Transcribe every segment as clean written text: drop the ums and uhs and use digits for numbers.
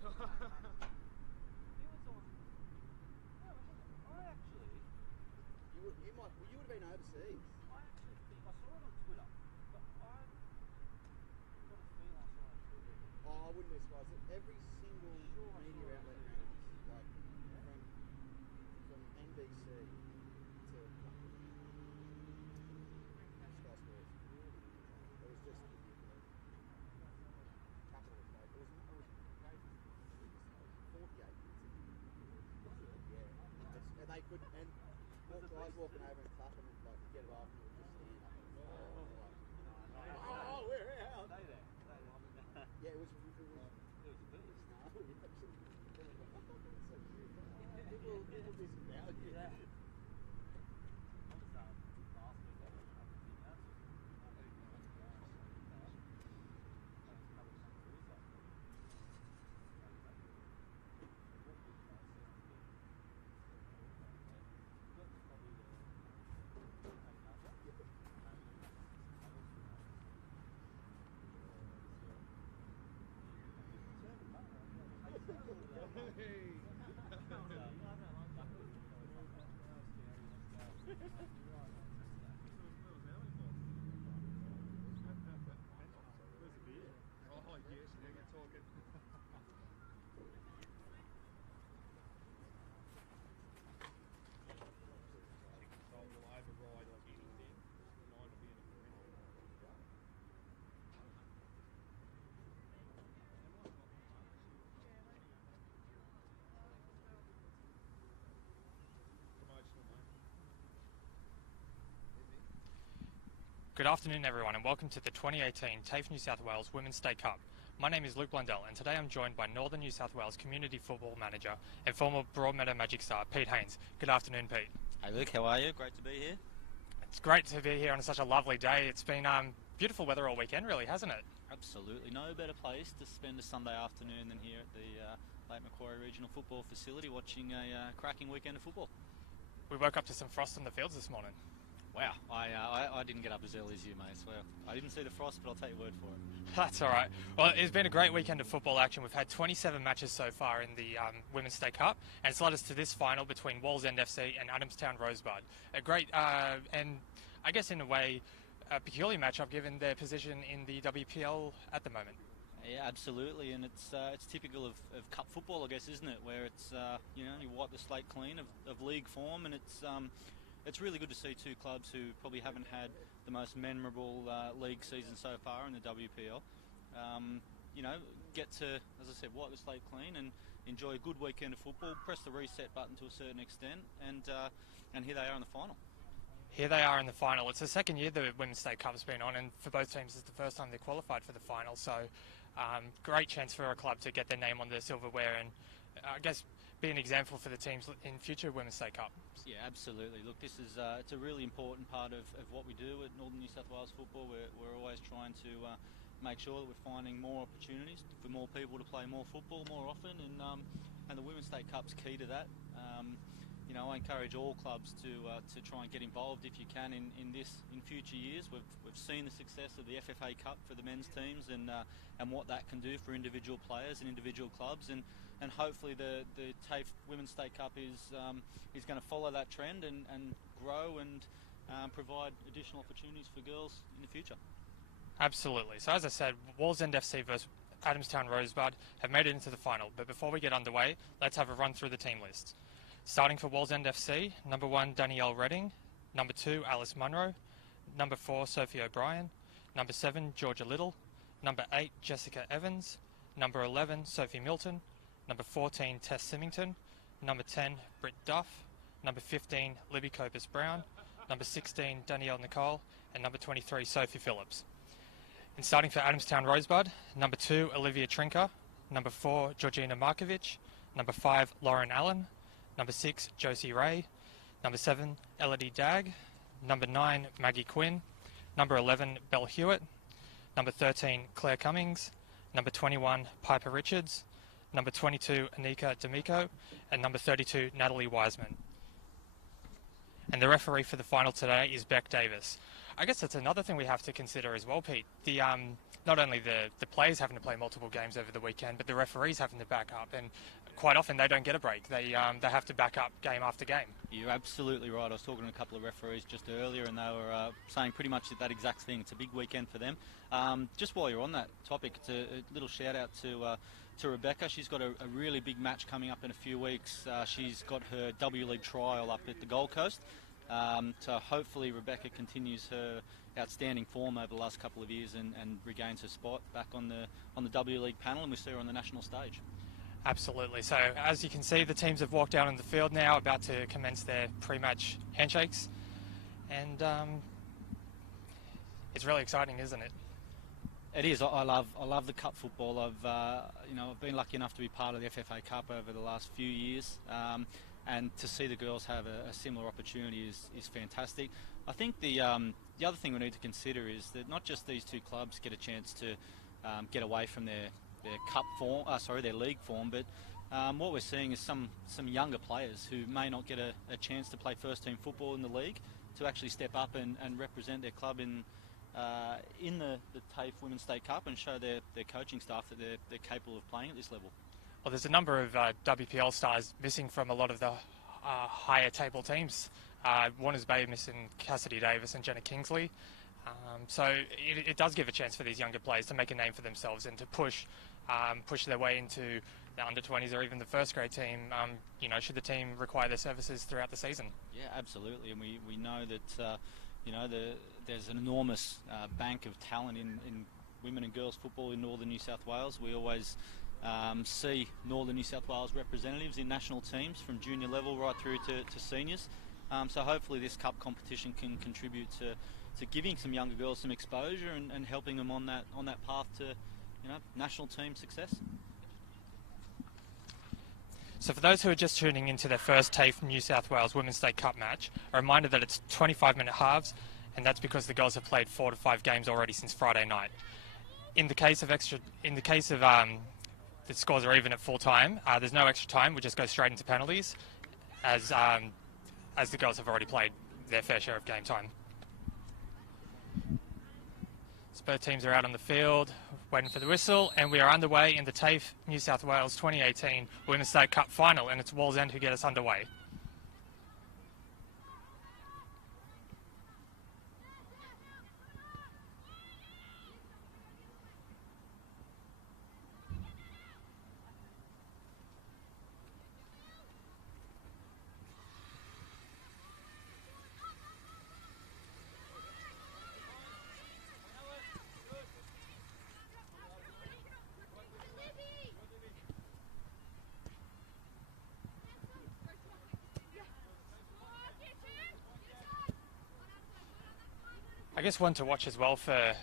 You would have been overseas. I actually think I saw it on Twitter, but I got a feel I saw it on Twitter. Oh, I wouldn't be surprised. Every single media outlet around us, like from NBC to Sky Sports, it was just ridiculous. Capitalist, mate. It was 48 minutes. Yeah. And they could, and guys walking over and clapping and like get it off and we'll just stand up. Oh, we're out. Stay there. Yeah, it was a beast. It will be some value. Yeah. Good afternoon everyone and welcome to the 2018 TAFE New South Wales Women's State Cup. My name is Luke Blundell and today I'm joined by Northern New South Wales Community Football Manager and former Broadmeadow Magic star Pete Haynes. Good afternoon, Pete. Hey Luke, how are you? Great to be here. It's great to be here on such a lovely day. It's been beautiful weather all weekend really, hasn't it? Absolutely. No better place to spend a Sunday afternoon than here at the Lake Macquarie Regional Football Facility watching a cracking weekend of football. We woke up to some frost on the fields this morning. Wow, I didn't get up as early as you, mate, so I didn't see the frost, but I'll take your word for it. That's alright. Well, it's been a great weekend of football action. We've had 27 matches so far in the Women's State Cup, and it's led us to this final between Wallsend FC and Adamstown Rosebud. A great, and I guess in a way, a peculiar matchup given their position in the WPL at the moment. Yeah, absolutely, and it's typical of cup football, I guess, isn't it? Where it's you wipe the slate clean of league form, and it's really good to see two clubs who probably haven't had the most memorable league season so far in the WPL. Get to, as I said, wipe the slate clean and enjoy a good weekend of football. Press the reset button to a certain extent, and here they are in the final. Here they are in the final. It's the second year the Women's State Cup's been on, and for both teams it's the first time they qualified for the final. So, great chance for a club to get their name on the silverware and, I guess, be an example for the teams in future Women's State Cup. Yeah, absolutely. Look, this is it's a really important part of what we do at Northern New South Wales Football. We're always trying to make sure that we're finding more opportunities for more people to play more football more often, and the Women's State Cup's key to that. I encourage all clubs to try and get involved if you can in future years. We've seen the success of the FFA Cup for the men's teams and what that can do for individual players and individual clubs, and hopefully the TAFE Women's State Cup is going to follow that trend and grow and provide additional opportunities for girls in the future. Absolutely. So as I said, Wallsend FC versus Adamstown Rosebud have made it into the final, but before we get underway, let's have a run through the team list. Starting for Wallsend FC, number 1 Danielle Redding, number 2 Alice Munro, number 4 Sophie O'Brien, number 7 Georgia Little, number 8 Jessica Evans, number 11 Sophie Milton, number 14 Tess Symington, number 10 Britt Duff, number 15 Libby Copus Brown, number 16 Danielle Nicole, and number 23 Sophie Phillips. And starting for Adamstown Rosebud, number 2 Olivia Trinker, number 4 Georgina Markovic, number 5 Lauren Allen, number 6 Josie Ray, number 7 Elodie Dagg, number 9 Maggie Quinn, number 11 Belle Hewitt, number 13 Claire Cummings, number 21 Piper Richards, number 22 Anika D'Amico, and number 32 Natalie Wiseman. And the referee for the final today is Beck Davis. I guess that's another thing we have to consider as well, Pete. The not only the players having to play multiple games over the weekend, but the referees having to back up, and quite often they don't get a break. They have to back up game after game. You're absolutely right. I was talking to a couple of referees just earlier, and they were saying pretty much that exact thing. It's a big weekend for them. Just while you're on that topic, it's a little shout out to Rebecca. She's got a really big match coming up in a few weeks. She's got her W League trial up at the Gold Coast. So hopefully Rebecca continues her outstanding form over the last couple of years and regains her spot back on the W League panel, and we see her on the national stage. Absolutely. So as you can see, the teams have walked out on the field now, about to commence their pre-match handshakes, and it's really exciting, isn't it? It is. I love the cup football. I've been lucky enough to be part of the FFA Cup over the last few years, and to see the girls have a similar opportunity is fantastic. I think the other thing we need to consider is that not just these two clubs get a chance to get away from their cup form, their league form, but what we're seeing is some younger players who may not get a chance to play first team football in the league to actually step up and represent their club in the TAFE Women's State Cup and show their coaching staff that they're capable of playing at this level. Well, there's a number of WPL stars missing from a lot of the higher table teams. Warners Bay missing Cassidy Davis and Jenna Kingsley. So it does give a chance for these younger players to make a name for themselves and to push their way into the under-20s or even the first grade team, should the team require their services throughout the season. Yeah, absolutely. And we know that, there's an enormous bank of talent in women and girls football in northern New South Wales. We always see northern New South Wales representatives in national teams from junior level right through to seniors. So hopefully this cup competition can contribute to giving some younger girls some exposure and helping them on that path to national team success. So for those who are just tuning into their first TAFE New South Wales Women's State Cup match, a reminder that it's 25-minute halves, and that's because the girls have played 4 to 5 games already since Friday night. In the case of the scores are even at full time, there's no extra time. We just go straight into penalties, as the girls have already played their fair share of game time. So both teams are out on the field, waiting for the whistle, and we are underway in the TAFE New South Wales 2018 Women's State Cup final, and it's Wallsend who get us underway. I guess one to watch as well for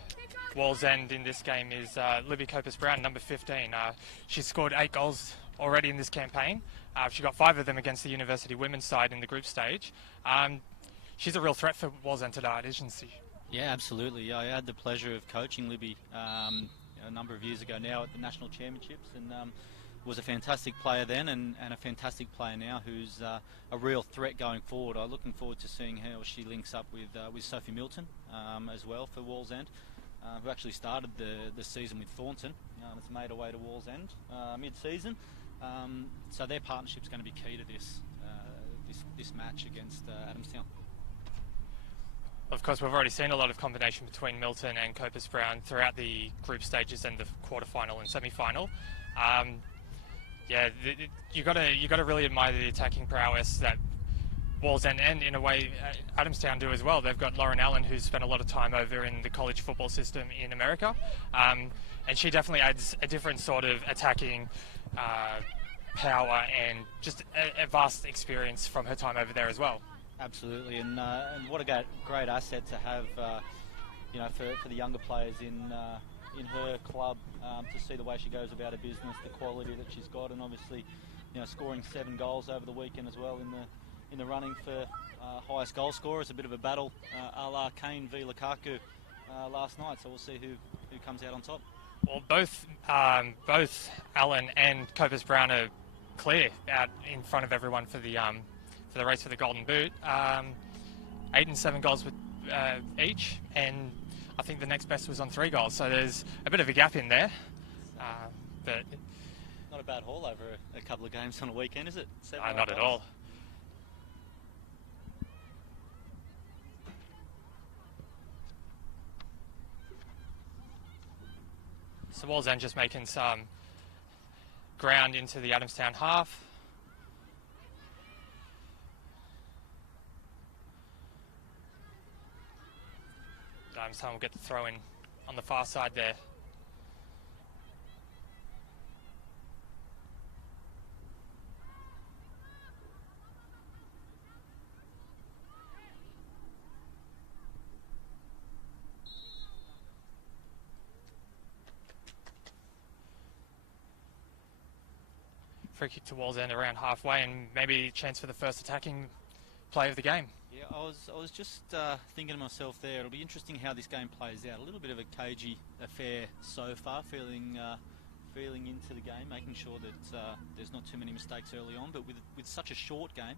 Wallsend in this game is Libby Copus-Brown, number 15. She's scored 8 goals already in this campaign. She got 5 of them against the University women's side in the group stage. She's a real threat for Wallsend tonight, isn't she? Yeah, absolutely. Yeah, I had the pleasure of coaching Libby a number of years ago now at the National Championships, and was a fantastic player then and a fantastic player now who's a real threat going forward. I'm looking forward to seeing how she links up with Sophie Milton as well for Wallsend, who actually started the season with Thornton. It's made her way to Wallsend mid-season. So their partnership's going to be key to this match against Adamstown. Of course, we've already seen a lot of combination between Milton and Copus-Brown throughout the group stages and the quarter-final and semi-final. You got to really admire the attacking prowess that Wallsend and in a way Adamstown do as well. They've got Lauren Allen, who's spent a lot of time over in the college football system in America, and she definitely adds a different sort of attacking power and just a vast experience from her time over there as well. Absolutely, and what a great asset to have, for the younger players in her club, to see the way she goes about her business, the quality that she's got, and obviously, scoring 7 goals over the weekend as well in the running for highest goal scorer. It's a bit of a battle, a la Kane v Lukaku last night. So we'll see who comes out on top. Well, both Allen and Copus-Brown are clear out in front of everyone for the race for the Golden Boot. 8 and 7 goals with each, and I think the next best was on 3 goals, so there's a bit of a gap in there. But not a bad haul over a couple of games on a weekend, is it? Not at all. So Wallsend just making some ground into the Adamstown half. Adamstown will get the throw in on the far side there. Free kick to Wallsend around halfway, and maybe a chance for the first attacking play of the game. Yeah, I was just thinking to myself there, it'll be interesting how this game plays out. A little bit of a cagey affair so far, feeling into the game, making sure that there's not too many mistakes early on. But with such a short game,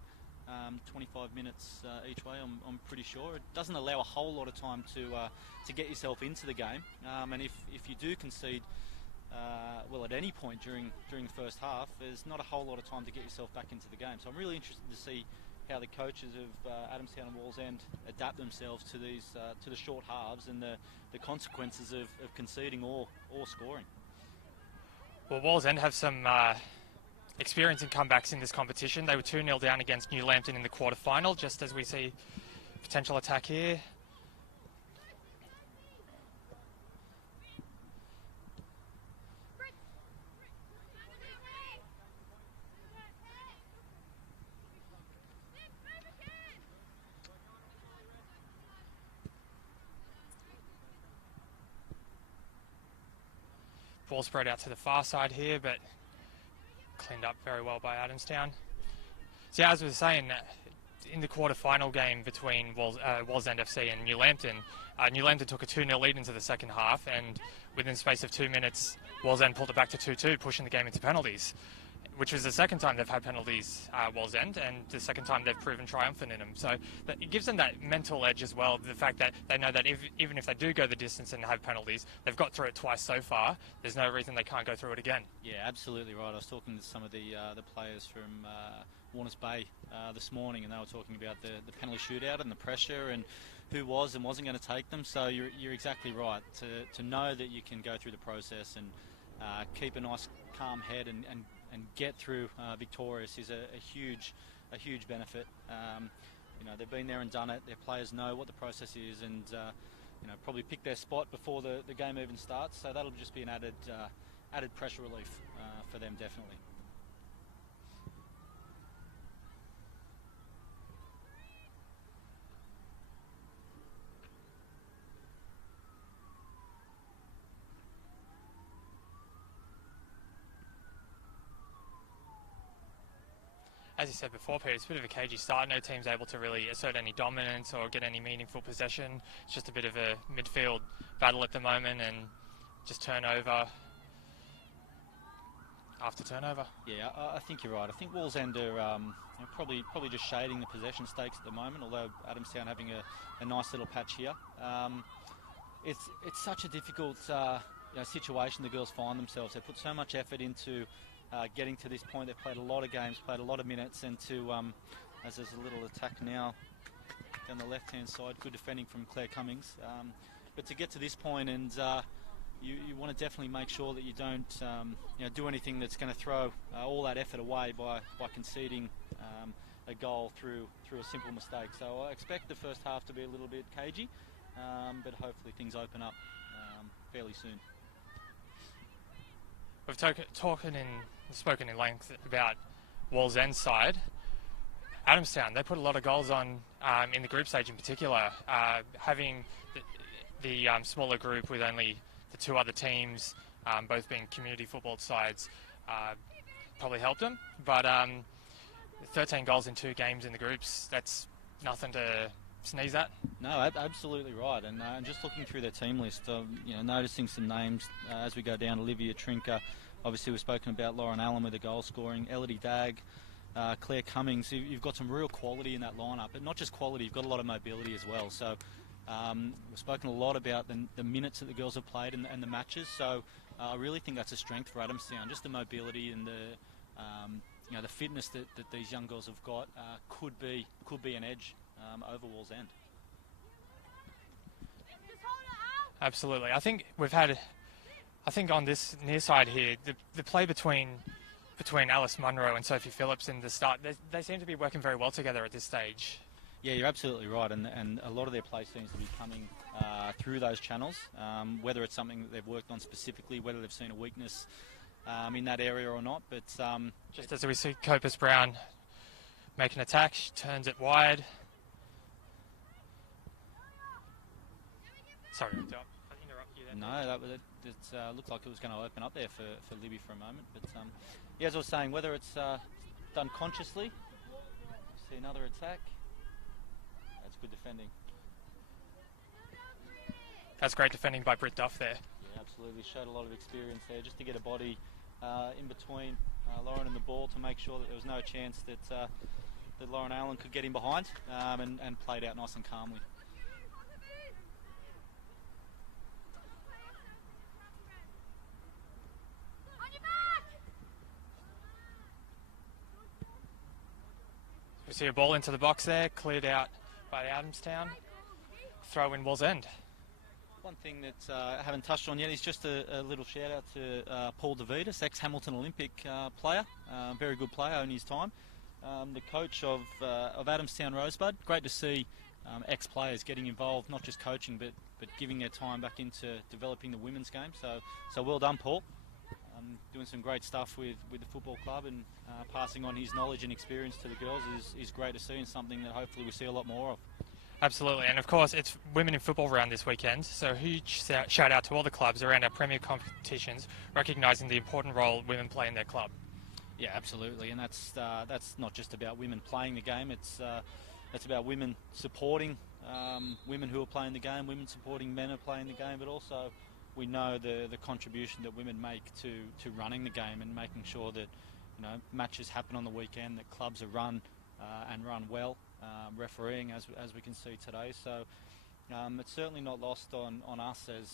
25 minutes each way, I'm pretty sure it doesn't allow a whole lot of time to get yourself into the game. And if you do concede, at any point during the first half, there's not a whole lot of time to get yourself back into the game. So I'm really interested to see how the coaches of Adamstown and Wallsend adapt themselves to these to the short halves and the consequences of conceding or scoring. Well, Wallsend have some experience in comebacks in this competition. They were 2-0 down against New Lambton in the quarter-final, just as we see potential attack here. Ball spread out to the far side here, but cleaned up very well by Adamstown. So as we were saying, in the quarter-final game between Wallsend FC and New Lambton took a 2-0 lead into the second half, and within the space of 2 minutes, Wallsend pulled it back to 2-2, pushing the game into penalties, which was the second time they've had penalties, Wallsend, and the second time they've proven triumphant in them. So it gives them that mental edge as well, the fact that they know that even if they do go the distance and have penalties, they've got through it twice so far, there's no reason they can't go through it again. Yeah, absolutely right. I was talking to some of the players from Warners Bay this morning, and they were talking about the penalty shootout and the pressure and who was and wasn't going to take them. So you're exactly right. To know that you can go through the process and keep a nice calm head and get through victorious is a huge benefit. They've been there and done it. Their players know what the process is, and probably pick their spot before the game even starts. So that'll just be an added pressure relief for them, definitely. As you said before, Peter, it's a bit of a cagey start. No team's able to really assert any dominance or get any meaningful possession. It's just a bit of a midfield battle at the moment, and just turnover after turnover. Yeah, I think you're right. I think Wallsend are probably just shading the possession stakes at the moment, although Adamstown having a nice little patch here. It's such a difficult situation the girls find themselves. They put so much effort into getting to this point. They've played a lot of games, played a lot of minutes, and as there's a little attack now down the left-hand side, good defending from Claire Cummings. But to get to this point, and you want to definitely make sure that you don't do anything that's going to throw all that effort away by conceding a goal through a simple mistake. So I expect the first half to be a little bit cagey, but hopefully things open up fairly soon. We've spoken in length about Wallsend's side. Adamstown, they put a lot of goals on in the group stage in particular. Having the smaller group with only the 2 other teams, both being community football sides, probably helped them. But 13 goals in 2 games in the groups, that's nothing to sneeze at. No, absolutely right. And just looking through their team list, noticing some names as we go down. Olivia Trinker, obviously we've spoken about Lauren Allen with the goal scoring, Elodie Dagg, Claire Cummings. You've got some real quality in that lineup, but not just quality, you've got a lot of mobility as well. So We've spoken a lot about the minutes that the girls have played and the matches, so I really think that's a strength for Adamstown. Just the mobility and the fitness that these young girls have got could be an edge over Wallsend. Absolutely. I think on this near side here, the play between Alice Munro and Sophie Phillips in the start, they seem to be working very well together at this stage. Yeah, you're absolutely right, and a lot of their play seems to be coming through those channels, whether it's something that they've worked on specifically, whether they've seen a weakness in that area or not. But just as we see Copus Brown make an attack, she turns it wide. Sorry to interrupt you there. No, it looked like it was going to open up there for Libby for a moment. But yeah, as I was saying, whether it's done consciously, see another attack. That's good defending. That's great defending by Britt Duff there. Yeah, absolutely. Showed a lot of experience there, just to get a body in between Lauren and the ball to make sure that there was no chance that Lauren Allen could get in behind, and played out nice and calmly. We see a ball into the box there, cleared out by Adamstown. Throw in Wallsend. One thing that I haven't touched on yet is just a little shout out to Paul DeVitas, ex-Hamilton Olympic player, very good player in his time. The coach of Adamstown Rosebud. Great to see ex-players getting involved, not just coaching, but giving their time back into developing the women's game. So well done, Paul. Doing some great stuff with the football club, and passing on his knowledge and experience to the girls is great to see, and something that hopefully we see a lot more of. Absolutely, and of course it's Women in Football round this weekend, so huge shout out to all the clubs around our premier competitions, recognising the important role women play in their club. Yeah, absolutely, and that's not just about women playing the game, it's about women supporting women who are playing the game, women supporting men who are playing the game, but also we know the contribution that women make to running the game and making sure that matches happen on the weekend, that clubs are run and run well, refereeing as we can see today. So it's certainly not lost on us as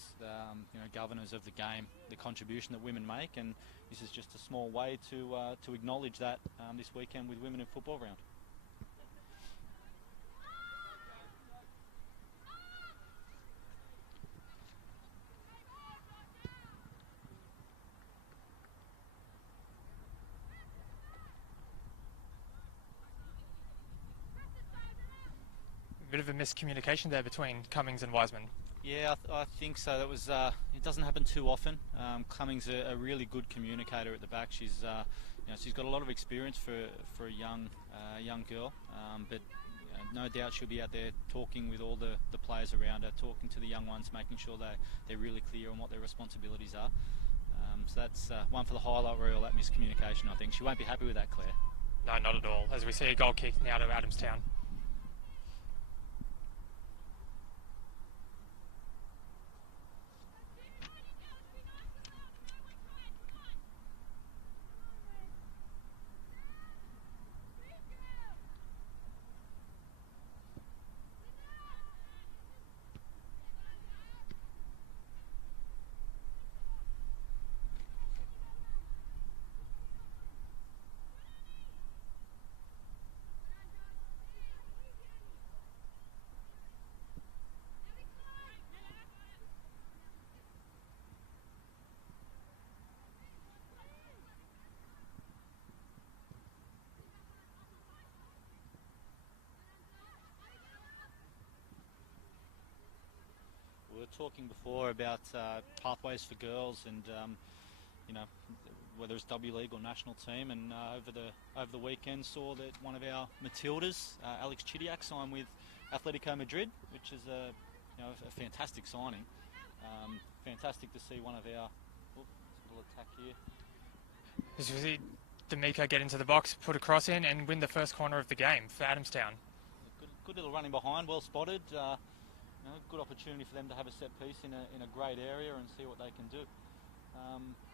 governors of the game, the contribution that women make, and this is just a small way to acknowledge that this weekend with Women in Football round. Bit of a miscommunication there between Cummings and Wiseman. Yeah, I think so. That was. It doesn't happen too often. Cummings a really good communicator at the back. She's got a lot of experience for a young girl, but no doubt she'll be out there talking with all the players around her, talking to the young ones, making sure they're really clear on what their responsibilities are. So that's one for the highlight reel, that miscommunication. I think she won't be happy with that, Claire. No, not at all. As we see a goal kick now to Adamstown. We were talking before about pathways for girls, and whether it's W League or national team. And over the weekend, saw that one of our Matildas, Alex Chidiak, signed with Atletico Madrid, which is a fantastic signing. Fantastic to see one of our. Little attack here. As we see D'Amico get into the box, put a cross in, and win the first corner of the game for Adamstown. Good little running behind, well spotted. Good opportunity for them to have a set piece in a great area and see what they can do.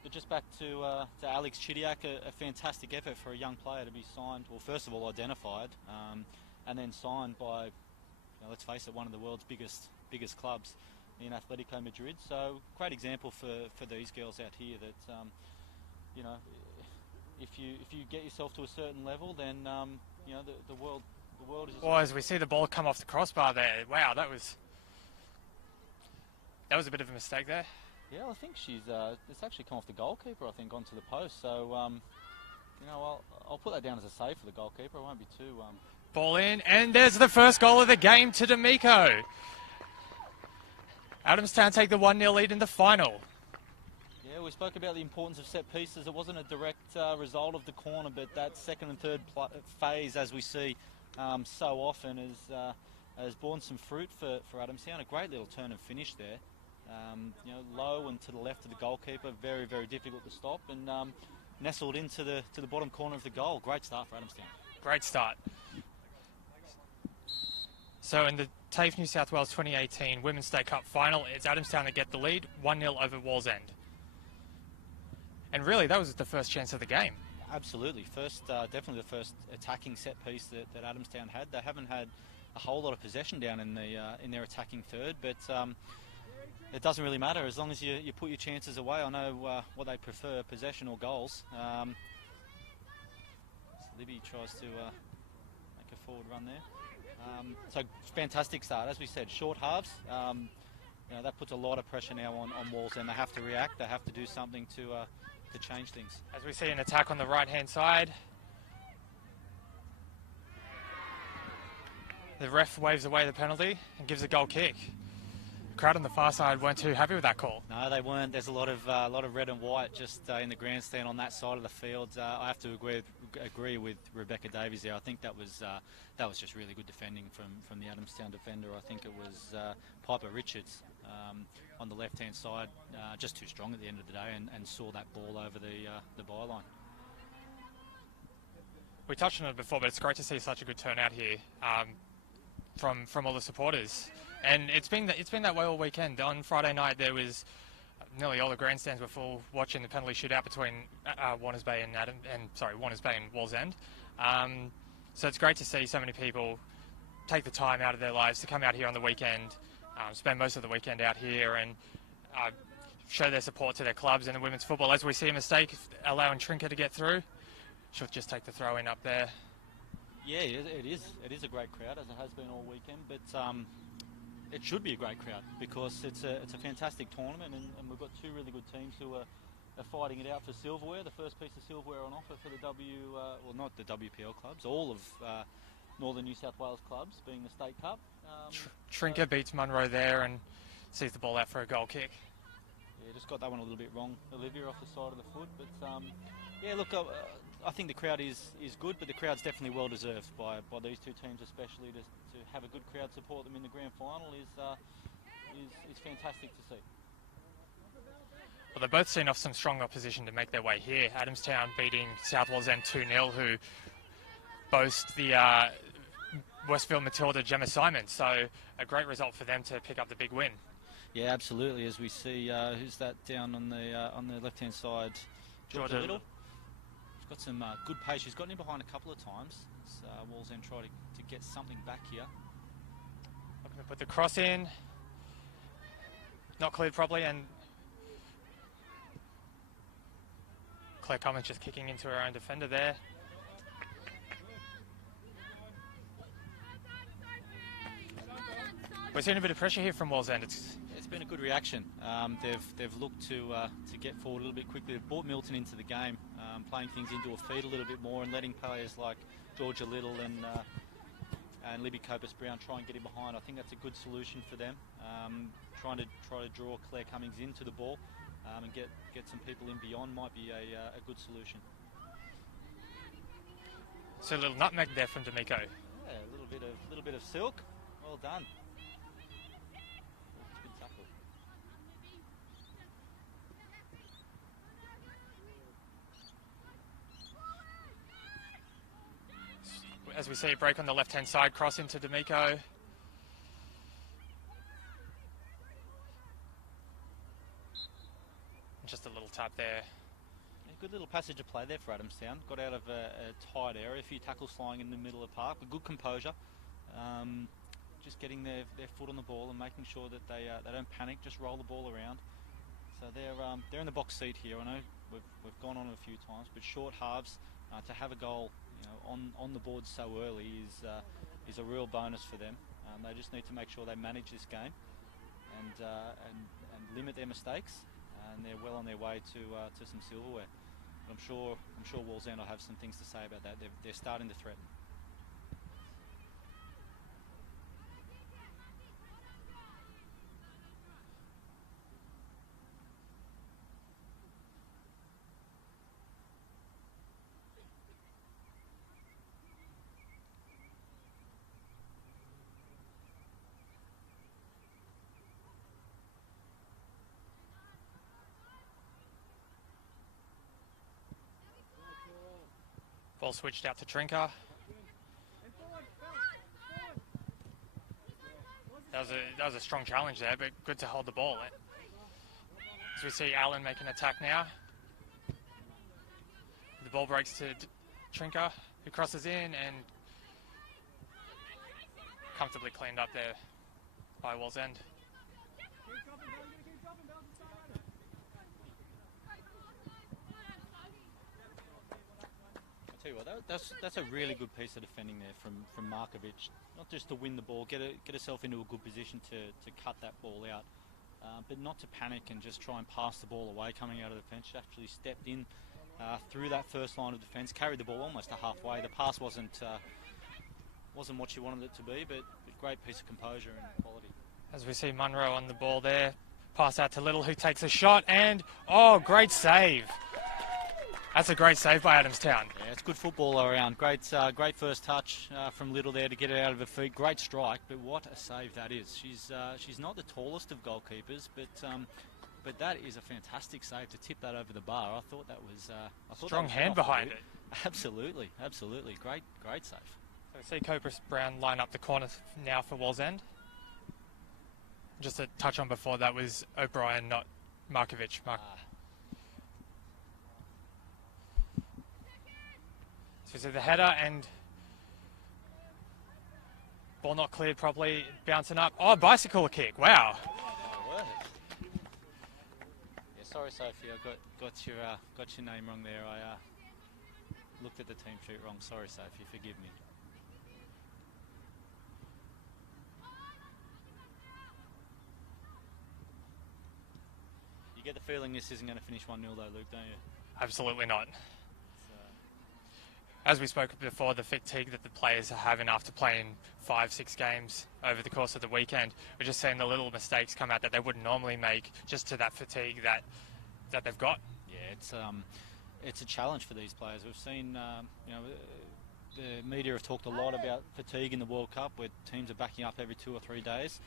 But just back to Alex Chidiak, a fantastic effort for a young player to be signed, well, first of all identified, and then signed by, let's face it, one of the world's biggest biggest clubs in Atletico Madrid. So great example for these girls out here that you know, if you get yourself to a certain level, then you know the world is. Well, as we see the ball come off the crossbar there, wow, that was a bit of a mistake there. Yeah, I think it's actually come off the goalkeeper, I think, onto the post. So you know, I'll put that down as a save for the goalkeeper. I won't be too. Ball in, and there's the first goal of the game to D'Amico. Adamstown take the 1-0 lead in the final. Yeah, we spoke about the importance of set pieces. It wasn't a direct result of the corner, but that second and third phase, as we see so often, has borne some fruit for Adamstown. A great little turn and finish there. You know, low and to the left of the goalkeeper, very, very difficult to stop, and nestled into the bottom corner of the goal. Great start for Adamstown. Great start. So in the TAFE New South Wales 2018 Women's State Cup final, it's Adamstown that get the lead, 1-0 over Wallsend. And really, that was the first chance of the game. Absolutely. Definitely the first attacking set piece that Adamstown had. They haven't had a whole lot of possession down in their attacking third, but it doesn't really matter as long as you put your chances away. I know what they prefer, possession or goals. So Libby tries to make a forward run there. So fantastic start, as we said, short halves. You know, that puts a lot of pressure now on Walls, and they have to react. They have to do something to change things. As we see an attack on the right-hand side. The ref waves away the penalty and gives a goal kick. The crowd on the far side weren't too happy with that call. No, they weren't. There's a lot of red and white just in the grandstand on that side of the field. I have to agree with Rebecca Davies there. I think that was just really good defending from the Adamstown defender. I think it was Piper Richards on the left-hand side, just too strong at the end of the day, and saw that ball over the byline. We touched on it before, but it's great to see such a good turnout here from all the supporters. And it's been that way all weekend. On Friday night, there was nearly all the grandstands were full, watching the penalty shootout between Warners Bay and Wallsend. So it's great to see so many people take the time out of their lives to come out here on the weekend, spend most of the weekend out here, and show their support to their clubs and the women's football. As we see a mistake, allowing Trinker to get through, she'll just take the throw in up there. Yeah, it is. It is a great crowd, as it has been all weekend, but it should be a great crowd because it's a fantastic tournament, and we've got two really good teams who are fighting it out for silverware. The first piece of silverware on offer for the not the WPL clubs, all of Northern New South Wales clubs, being the State Cup. Trinker beats Munro there and sees the ball out for a goal kick. Yeah, just got that one a little bit wrong, Olivia, off the side of the foot. But yeah, look, I think the crowd is good, but the crowd's definitely well deserved by these two teams, especially to have a good crowd support them in the grand final is fantastic to see. Well, they've both seen off some strong opposition to make their way here. Adamstown beating South Wallsend 2-0, who boast the Westfield Matilda Gemma Simon. So a great result for them to pick up the big win. Yeah, absolutely. As we see, who's that down on the left-hand side? Georgia Little. She's got some good pace. She's gotten in behind a couple of times. Wallsend try to get something back here. Looking to put the cross in. Not cleared properly, and Claire Cummins just kicking into her own defender there. We're seeing a bit of pressure here from Wallsend. It's been a good reaction. They've looked to get forward a little bit quickly. They've brought Milton into the game, playing things into a feed a little bit more and letting players like Georgia Little and Libby Copus-Brown try and get in behind. I think that's a good solution for them. Try to draw Claire Cummings into the ball and get some people in beyond might be a good solution. So a little nutmeg there from D'Amico. Yeah, a little bit of silk. Well done. Good tackle. As we see a break on the left-hand side, cross into D'Amico. Just a little tap there. A good little passage of play there for Adamstown. Got out of a tight area, a few tackles flying in the middle of the park, but good composure. just getting their foot on the ball and making sure that they don't panic, just roll the ball around. So they're in the box seat here. I know we've gone on it a few times, but short halves to have a goal, on the board so early is a real bonus for them. They just need to make sure they manage this game and limit their mistakes, and they're well on their way to some silverware. But I'm sure Wallsend will have some things to say about that. They're starting to threaten. Ball switched out to Trinker. That was a strong challenge there, but good to hold the ball. As we see Allen make an attack now. The ball breaks to Trinker, who crosses in and comfortably cleaned up there by Wallsend. Tell you what, that's a really good piece of defending there from Markovic. Not just to win the ball, get herself into a good position to cut that ball out, but not to panic and just try and pass the ball away coming out of the defence. She actually stepped in through that first line of defence, carried the ball almost to halfway. The pass wasn't what she wanted it to be, but a great piece of composure and quality. As we see Munro on the ball there, pass out to Little, who takes a shot, and great save. That's a great save by Adamstown. Yeah, it's good football all around. Great first touch from Little there to get it out of her feet. Great strike, but what a save that is. She's not the tallest of goalkeepers, but that is a fantastic save to tip that over the bar. I thought that was strong hand behind it. Absolutely. Great save. So we see Copris Brown line up the corner now for Wallsend. Just a touch on before that was O'Brien, not Markovic. So the header and ball not cleared properly, bouncing up. Bicycle kick! Wow. Yeah, sorry, Sophie, I got your name wrong there. I looked at the team sheet wrong. Sorry, Sophie, forgive me. You get the feeling this isn't going to finish 1-0 though, Luke, don't you? Absolutely not. As we spoke before, the fatigue that the players are having after playing 5-6 games over the course of the weekend, we're just seeing the little mistakes come out that they wouldn't normally make, just to that fatigue that they've got. Yeah, it's a challenge for these players. We've seen, the media have talked a lot about fatigue in the World Cup, where teams are backing up every 2 or 3 days.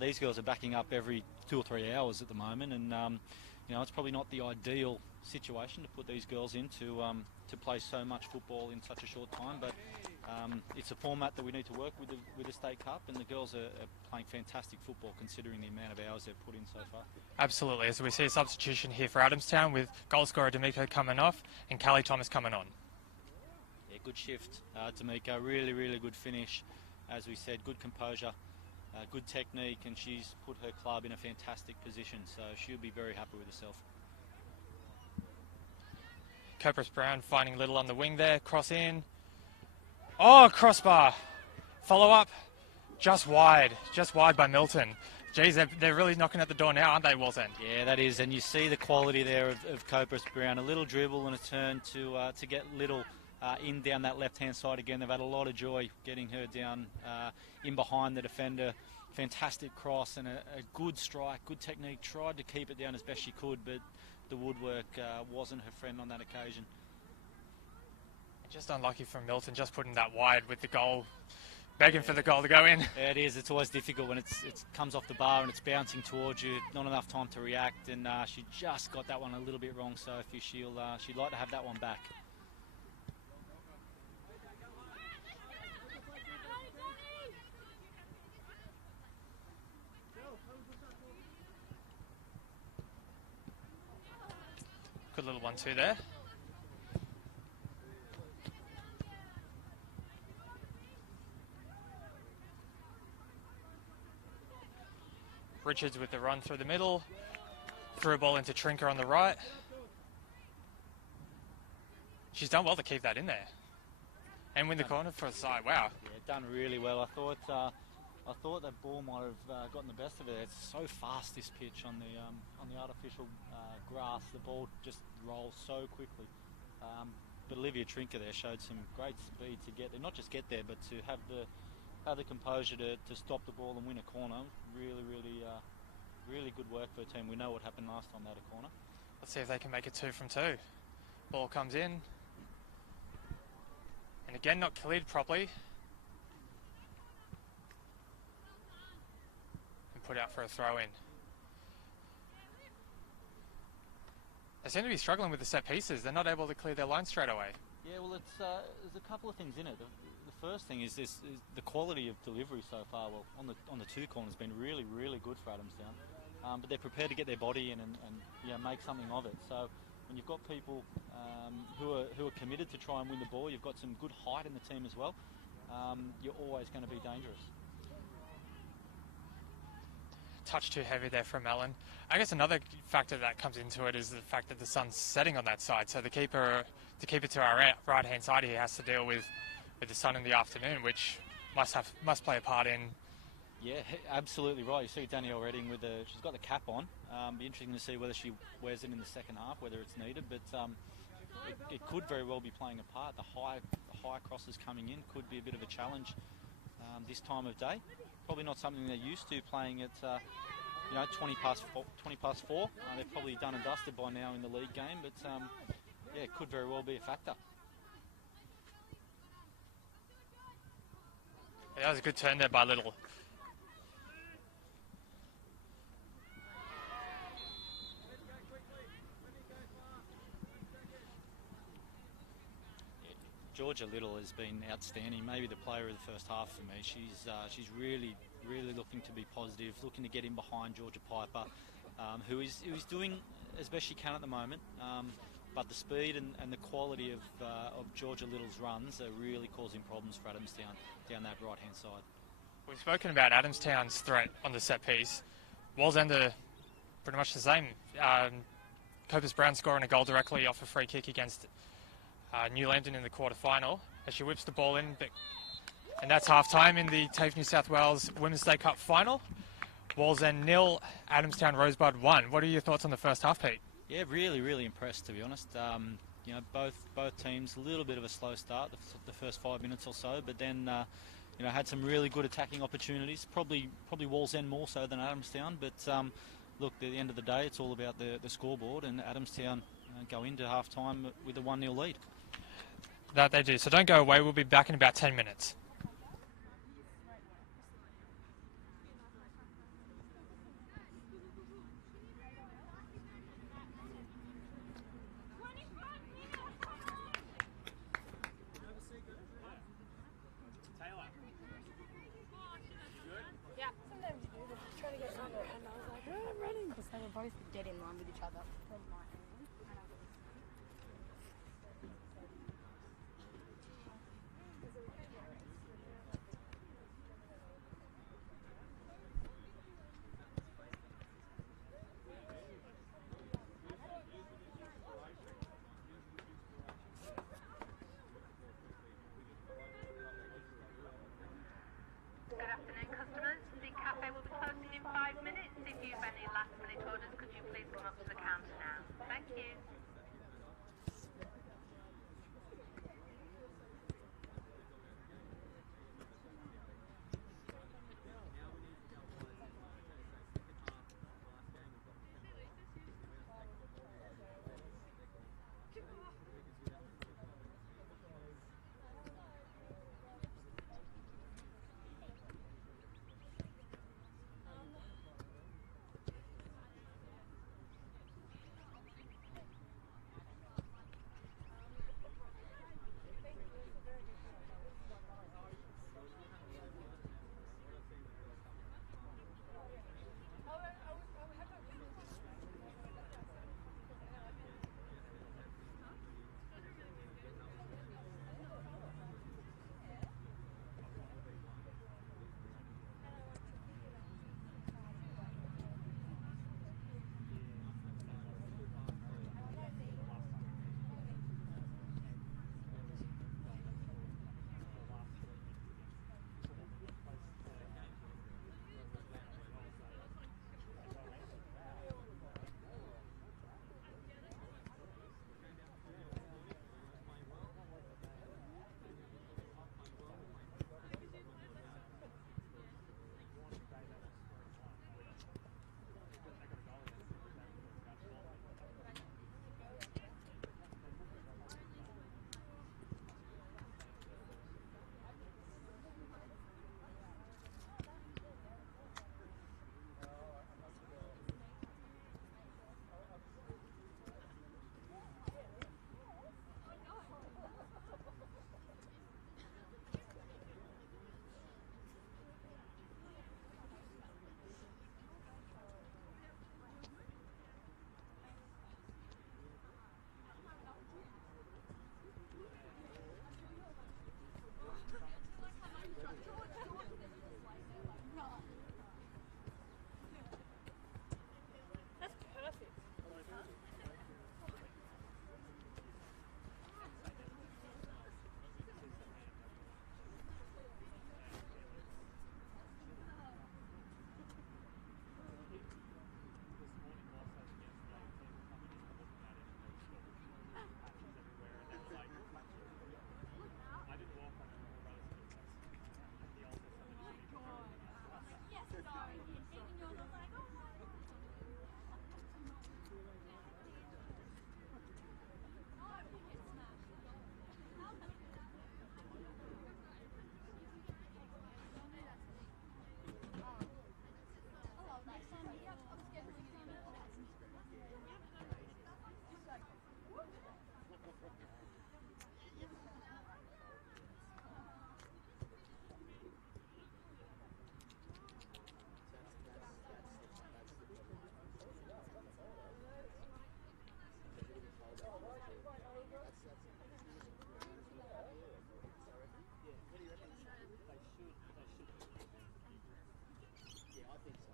These girls are backing up every 2 or 3 hours at the moment, and it's probably not the ideal situation to put these girls in to play so much football in such a short time, but it's a format that we need to work with the State Cup, and the girls are playing fantastic football considering the amount of hours they've put in so far. Absolutely. As we see a substitution here for Adamstown, with goal scorer D'Amico coming off and Callie Thomas coming on. Yeah, good shift, D'Amico. Really good finish. As we said, good composure, good technique, and she's put her club in a fantastic position, so she'll be very happy with herself. Copris Brown finding Little on the wing there, cross in. Crossbar. Follow up, just wide by Milton. Geez, they're really knocking at the door now, aren't they, Wallsend? Yeah, that is, and you see the quality there of Copris Brown. A little dribble and a turn to get Little in down that left-hand side again. They've had a lot of joy getting her down in behind the defender. Fantastic cross and a good strike, good technique. Tried to keep it down as best she could, but the woodwork wasn't her friend on that occasion. Just unlucky from Milton, just putting that wide with the goal, begging for the goal to go in. Yeah, it is. It's always difficult when it comes off the bar and it's bouncing towards you. Not enough time to react, and she just got that one a little bit wrong, Sophie. She'd like to have that one back. Good little 1-2 there. Richards with the run through the middle. Threw a ball into Trinker on the right. She's done well to keep that in there. And win the corner for a side. Wow. Yeah, done really well. I thought that ball might have gotten the best of it. It's so fast, this pitch on the artificial grass. The ball just rolls so quickly. But Olivia Trinker there showed some great speed to get there. Not just get there, but to have the composure to stop the ball and win a corner. Really good work for her team. We know what happened last time they had a corner. Let's see if they can make it 2 from 2. Ball comes in. And again, not cleared properly. And put out for a throw in. They seem to be struggling with the set pieces. They're not able to clear their line straight away. Yeah, well, there's a couple of things in it. The first thing is the quality of delivery so far. Well, on the 2 corners has been really good for Adamstown. But they're prepared to get their body in and make something of it. So when you've got people who are committed to try and win the ball, you've got some good height in the team as well. You're always going to be dangerous. Touch too heavy there from Allen. I guess another factor that comes into it is the fact that the sun's setting on that side. So to keep it to our right hand side, he has to deal with the sun in the afternoon, which must play a part in. Yeah, absolutely right. You see Danielle Redding she's got the cap on. Be interesting to see whether she wears it in the second half, whether it's needed. But it could very well be playing a part. The high crosses coming in could be a bit of a challenge this time of day. Probably not something they're used to playing at 20 past 4. They're probably done and dusted by now in the league game, but it could very well be a factor. Yeah, that was a good turn there by Little. Georgia Little has been outstanding, maybe the player of the first half for me. She's really looking to be positive, looking to get in behind Georgia Piper, who is doing as best she can at the moment. But the speed and the quality of Georgia Little's runs are really causing problems for Adamstown down that right-hand side. We've spoken about Adamstown's threat on the set piece. Wallsend are pretty much the same. Copus Brown scoring a goal directly off a free kick against New Lambton in the quarter-final as she whips the ball in. And that's half-time in the TAFE New South Wales Women's Day Cup final. Wallsend 0, Adamstown Rosebud 1. What are your thoughts on the first half, Pete? Yeah, really impressed, to be honest. Both teams, a little bit of a slow start, the first 5 minutes or so, but then had some really good attacking opportunities. Probably Wallsend more so than Adamstown, but look, at the end of the day, it's all about the scoreboard, and Adamstown go into half-time with a 1-0 lead. That they do. So don't go away. We'll be back in about 10 minutes. Yeah, sometimes you do. They're trying to get under, and I was like, oh, I'm running. Because they were both dead in line with each other from my end. Good afternoon, customers. The cafe will be closing in 5 minutes. If you have any last-minute orders, could you please come up to I think so.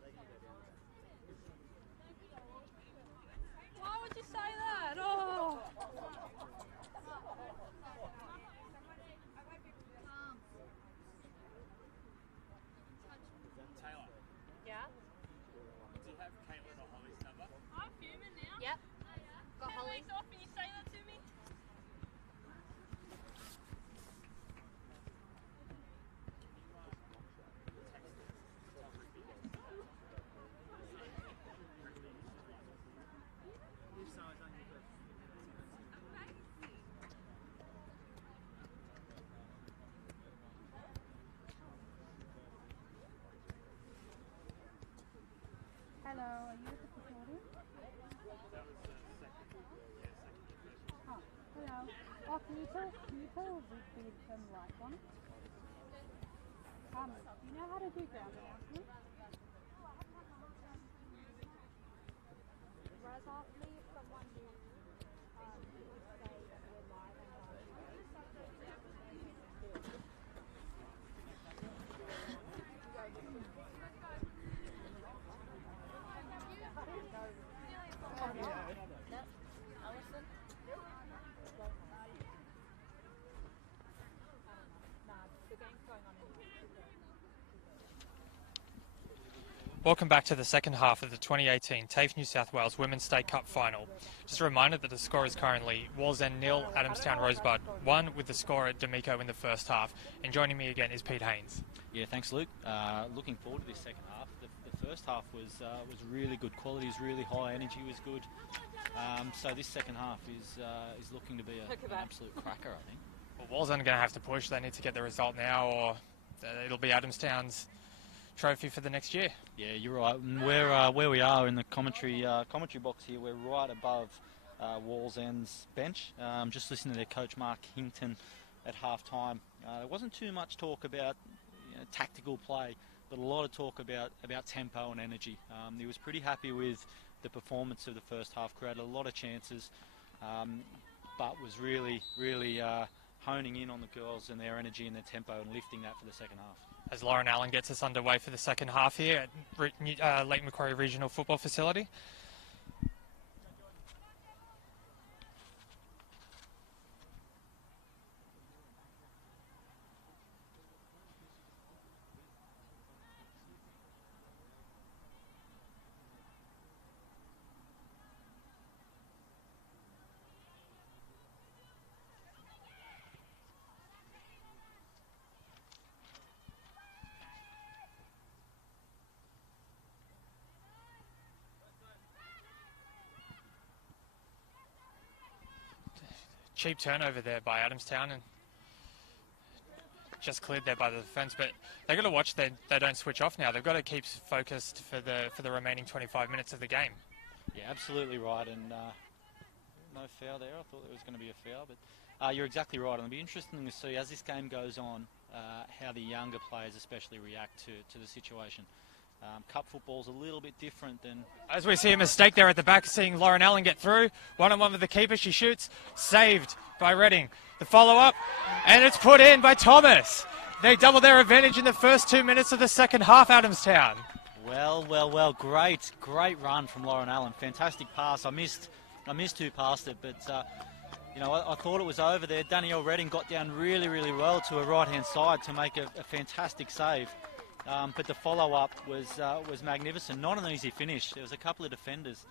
They can go down there. Why would you say that? Oh. Taylor, Yeah? do you have Caitlin or Holly's number? I'm fuming now. Yep. Got Holly. Off and you say that to me? Hello, are you at the facility? Oh, hello. Oh, can you tell the lights on? Do you know how to do ground announcements? Raz asked me if someone who would say that we're live and Welcome back to the second half of the 2018 TAFE New South Wales Women's State Cup Final. Just a reminder that the score is currently Wallsend 0, Adamstown Rosebud 1, with the score at D'Amico in the first half. And joining me again is Pete Haynes. Yeah, thanks, Luke. Looking forward to this second half. The first half was really good. Quality was really high. Energy was good. So this second half is looking to be an absolute cracker, I think. Well, Wallsend are going to have to push. They need to get the result now, or it'll be Adamstown's trophy for the next year. Yeah, you're right. Where we are in the commentary box here, we're right above Wallsend's bench. Just listening to their coach Mark Hinton at half time. There wasn't too much talk about tactical play, but a lot of talk about tempo and energy. He was pretty happy with the performance of the first half. Created a lot of chances, but was really honing in on the girls and their energy and their tempo and lifting that for the second half. As Lauren Allen gets us underway for the second half here at Lake Macquarie Regional Football Facility. Cheap turnover there by Adamstown and just cleared there by the defence, but they've got to watch they don't switch off now. They've got to keep focused for the remaining 25 minutes of the game. Yeah, absolutely right, and no foul there. I thought there was going to be a foul, but you're exactly right. It'll be interesting to see as this game goes on how the younger players especially react to the situation. Cup football's a little bit different than... As we see a mistake there at the back, seeing Lauren Allen get through. One-on-one with the keeper, she shoots. Saved by Redding. The follow-up, and it's put in by Thomas. They double their advantage in the first 2 minutes of the second half, Adamstown. Well, great run from Lauren Allen. Fantastic pass. I missed who passed it, but I thought it was over there. Danielle Redding got down really well to her right-hand side to make a fantastic save. But the follow-up was magnificent. Not an easy finish. There was a couple of defenders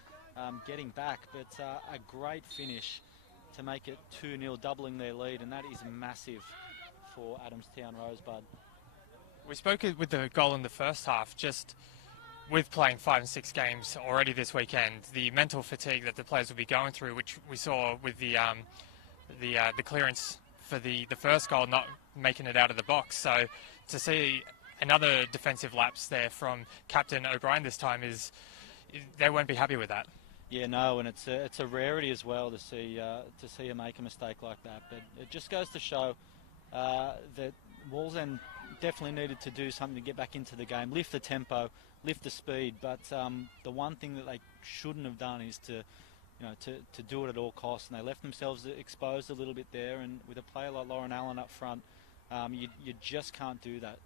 getting back, but a great finish to make it 2-0, doubling their lead, and that is massive for Adamstown Rosebud. We spoke with the goal in the first half, just with playing 5 and 6 games already this weekend, the mental fatigue that the players will be going through, which we saw with the clearance for the first goal not making it out of the box. So to see another defensive lapse there from Captain O'Brien this time they won't be happy with that. Yeah, no, and it's a rarity as well to see her make a mistake like that. But it just goes to show that Wallsend definitely needed to do something to get back into the game, lift the tempo, lift the speed. But the one thing that they shouldn't have done is to to do it at all costs, and they left themselves exposed a little bit there. And with a player like Lauren Allen up front, you just can't do that.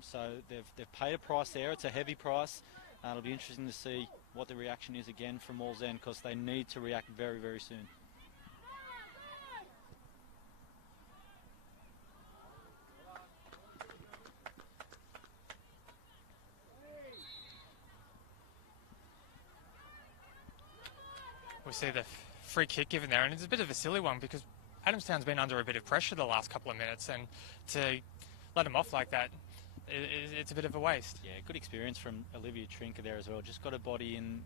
So they've paid a price there. It's a heavy price. It'll be interesting to see what the reaction is again from Walls End, because they need to react very, very soon. We see the free kick given there, and it's a bit of a silly one because Adamstown's been under a bit of pressure the last couple of minutes, and to let them off like that, it's a bit of a waste. Yeah, good experience from Olivia Trinker there as well. Just got a body in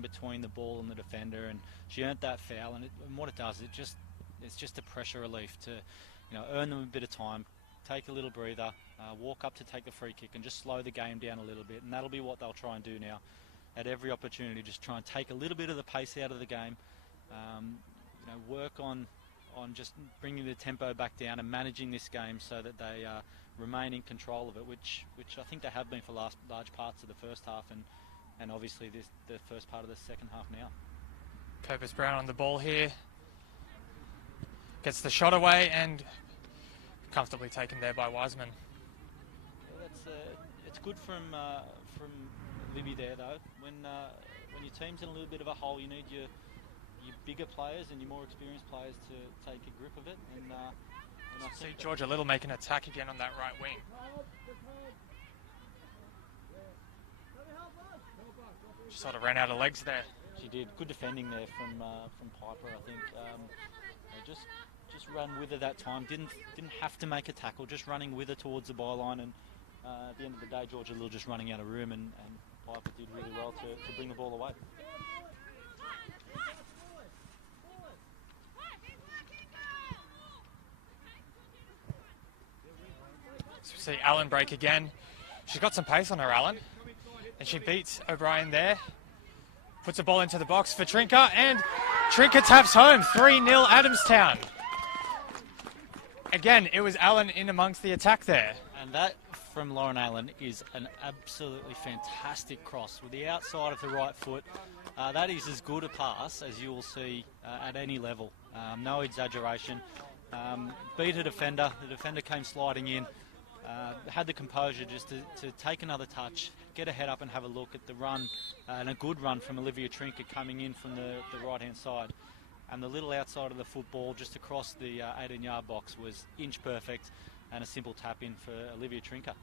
between the ball and the defender, and she earned that foul. And what it does, it's just a pressure relief to, earn them a bit of time, take a little breather, walk up to take the free kick, and just slow the game down a little bit. And that'll be what they'll try and do now. At every opportunity, just try and take a little bit of the pace out of the game. Work on just bringing the tempo back down and managing this game so that they remain in control of it, which I think they have been for large parts of the first half, and obviously the first part of the second half now. Copus Brown on the ball here. Gets the shot away and comfortably taken there by Wiseman. Yeah, it's good from Libby there though. When your team's in a little bit of a hole, you need your bigger players and your more experienced players to take a grip of it. And I see Georgia Little make an attack again on that right wing. She sort of ran out of legs there. She did. Good defending there from Piper, I think. Just run with her that time. Didn't have to make a tackle. Just running with her towards the byline, and at the end of the day, Georgia Little just running out of room, and Piper did really well to bring the ball away. So we see Allen break again. She's got some pace on her, Allen, and she beats O'Brien there. Puts the ball into the box for Trinker, and Trinker taps home. 3-0 Adamstown. Again, it was Allen in amongst the attack there. And that from Lauren Allen is an absolutely fantastic cross with the outside of the right foot. That is as good a pass as you will see at any level. No exaggeration. Beat a defender. The defender came sliding in. Had the composure just to take another touch, get a head up and have a look at the run, and a good run from Olivia Trinker coming in from the right-hand side. And the little outside of the football just across the 18-yard box was inch perfect, and a simple tap-in for Olivia Trinker.